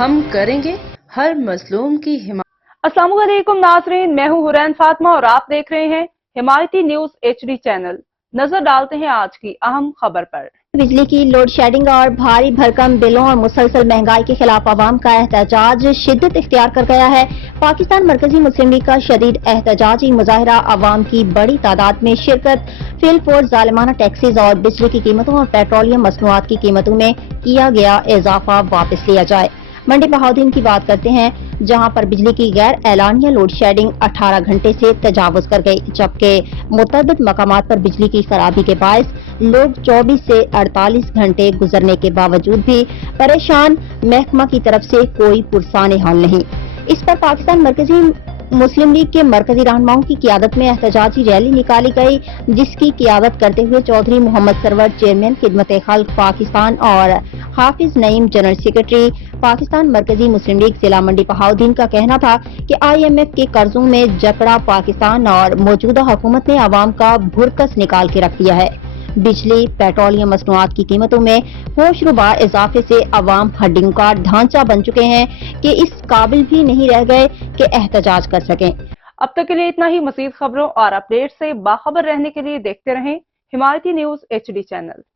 ہم کریں گے ہر مظلوم کی حمایت۔ السلام علیکم ناظرین، میں ہوں حورین فاطمہ اور آپ دیکھ رہے ہیں حمایتی نیوز HD چینل۔ نظر ڈالتے ہیں آج کی اہم خبر پر۔ بجلی کی لوڈ شیڈنگ اور بھاری بھرکم بلوں اور مسلسل مہنگائی کے خلاف عوام کا احتجاج شدت اختیار کر گیا ہے۔ پاکستان مرکزی مسلم لیگ کا شدید احتجاجی مظاہرہ عوام کی بڑی تعداد میں شرکت، فی الفور ظالمانہ ٹیکسز اور بجلی کی قیمتوں اور پیٹرولیم مصنوعات کی قیمتوں میں کیا گیا اضافہ واپس لیا جائے۔ منڈی بہاؤدین کی بات کرتے ہیں، جہاں پر بجلی کی غیر اعلانیہ لوڈ شیڈنگ 18 گھنٹے سے تجاوز کر گئی، جبکہ متعدد مقامات پر بجلی کی خرابی کے باعث لوگ 24 سے 48 گھنٹے گزرنے کے باوجود بھی پریشان، محکمہ کی طرف سے کوئی پرسان حل نہیں۔ اس پر پاکستان مرکزی مسلم لیگ کے مرکزی رہنماؤں کی قیادت میں احتجاجی ریلی نکالی گئی، جس کی قیادت کرتے ہوئے چودھری محمد سرور چیئرمین خدمت خلق پاکستان اور حافظ نعیم جنرل سیکرٹری پاکستان مرکزی مسلم لیگ ضلع منڈی بہاؤدین کا کہنا تھا کہ IMF کے قرضوں میں جکڑا پاکستان اور موجودہ حکومت نے عوام کا بھرکس نکال کے رکھ دیا ہے۔ بجلی، پیٹرولیم مصنوعات کی قیمتوں میں ہوش ربا اضافے سے عوام ہڈیوں کا ڈھانچہ بن چکے ہیں کہ اس قابل بھی نہیں رہ گئے کہ احتجاج کر سکیں۔ اب تک کے لیے اتنا ہی۔ مزید خبروں اور اپڈیٹ سے باخبر رہنے کے لیے دیکھتے رہیں حمایتی نیوز HD چینل۔